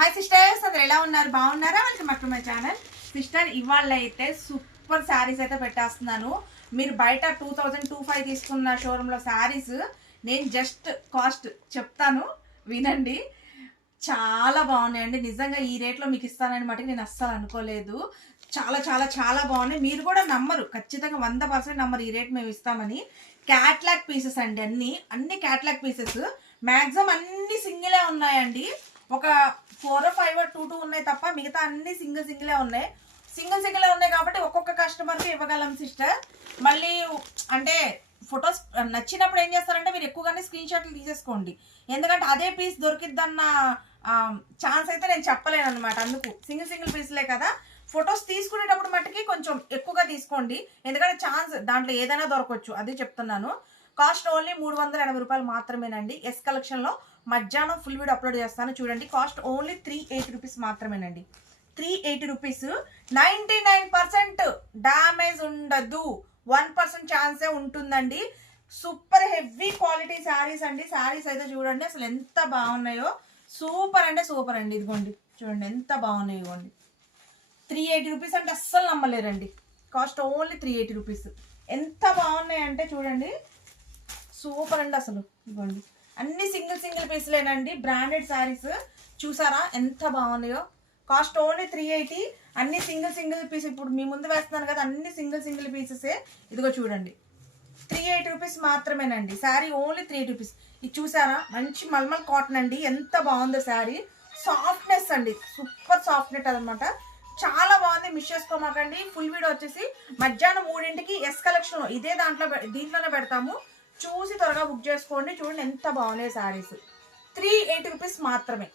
Hi sisters, అందరు ఎలా ఉన్నారు? బాగున్నారా? Welcome back to my channel. Sister, ఇవాళ అయితే సూపర్ శారీస్ అయితే పెట్టేస్తున్నాను. మీరు బయట 2025 తీసుకున్న షోరూంలో శారీస్ నేను జస్ట్ కాస్ట్ చెప్తాను, వినండి. చాలా బాగున్నాయండి. నిజంగా ఈ రేట్లో మీకు ఇస్తానని మటుకు నేను అస్సలు అనుకోలేదు. చాలా చాలా చాలా బాగున్నాయి. మీరు కూడా నమ్మరు, ఖచ్చితంగా 100% నమ్మరు ఈ రేట్ మేము ఇస్తామని. క్యాట్లాగ్ పీసెస్ అండి, అన్ని క్యాట్లాగ్ పీసెస్. మ్యాక్సిమం అన్ని సింగిలే ఉన్నాయండి. ఒక 4 or 5 or 2 ఉన్నాయి తప్ప మిగతా అన్ని సింగిలే ఉన్నాయి. సింగిలే ఉన్నాయి కాబట్టి ఒక్కొక్క కస్టమర్కి ఇవ్వగలం సిస్టర్. మళ్ళీ అంటే ఫొటోస్ నచ్చినప్పుడు ఏం చేస్తారంటే మీరు ఎక్కువగానే స్క్రీన్ షాట్లు తీసేసుకోండి. ఎందుకంటే అదే పీస్ దొరికిద్దన్న ఛాన్స్ అయితే నేను చెప్పలేను అనమాట. అందుకు సింగిల్ పీస్లే కదా, ఫొటోస్ తీసుకునేటప్పుడు మట్టుకి కొంచెం ఎక్కువగా తీసుకోండి. ఎందుకంటే ఛాన్స్ దాంట్లో ఏదైనా దొరకవచ్చు, అది చెప్తున్నాను. కాస్ట్ ఓన్లీ 380 రూపాయలు మాత్రమేనండి. ఎస్ కలెక్షన్లో మధ్యాహ్నం ఫుల్ వీడియో అప్లోడ్ చేస్తాను చూడండి. కాస్ట్ ఓన్లీ 380 రూపీస్ మాత్రమేనండి. 380 రూపీస్. 99% డ్యామేజ్ ఉండదు, 1% ఛాన్సే ఉంటుందండి. సూపర్ హెవీ క్వాలిటీ శారీస్ అండి. శారీస్ అయితే చూడండి అసలు ఎంత బాగున్నాయో. సూపర్ అంటే సూపర్ అండి. ఇదిగోండి చూడండి ఎంత బాగున్నాయి. ఇదిగోండి 380 రూపీస్ అంటే అస్సలు నమ్మలేరండి. Cost only 380 rupees. ఎంత బాగున్నాయి అంటే చూడండి, సూపర్ అండి అసలు. ఇదిగోండి అన్ని సింగిల్ పీస్లేనండి. బ్రాండెడ్ శారీస్ చూసారా ఎంత బాగున్నాయో. Cost only 380. అన్ని సింగిల్ పీస్. ఇప్పుడు మీ ముందు వేస్తున్నాను కదా, అన్ని సింగిల్ పీసెసే. ఇదిగో చూడండి 380 రూపీస్ మాత్రమేనండి. Sari only 380 rupees. ఇది చూసారా, మంచి మల్మల్ కాటన్ అండి. ఎంత బాగుందో శారీ. సాఫ్ట్నెస్ అండి, సూపర్ సాఫ్ట్నెస్ అనమాట. చాలా బాగుంది, మిస్ చేసుకోమాకండి. ఫుల్ వీడియో వచ్చేసి మధ్యాహ్నం 3ంటికి ఎస్ కలెక్షన్ ఇదే దీంట్లోనే పెడతాము. చూసి త్వరగా బుక్ చేసుకోండి. చూడండి ఎంత బాగున్నాయి శారీస్. 380 రూపీస్ మాత్రమే.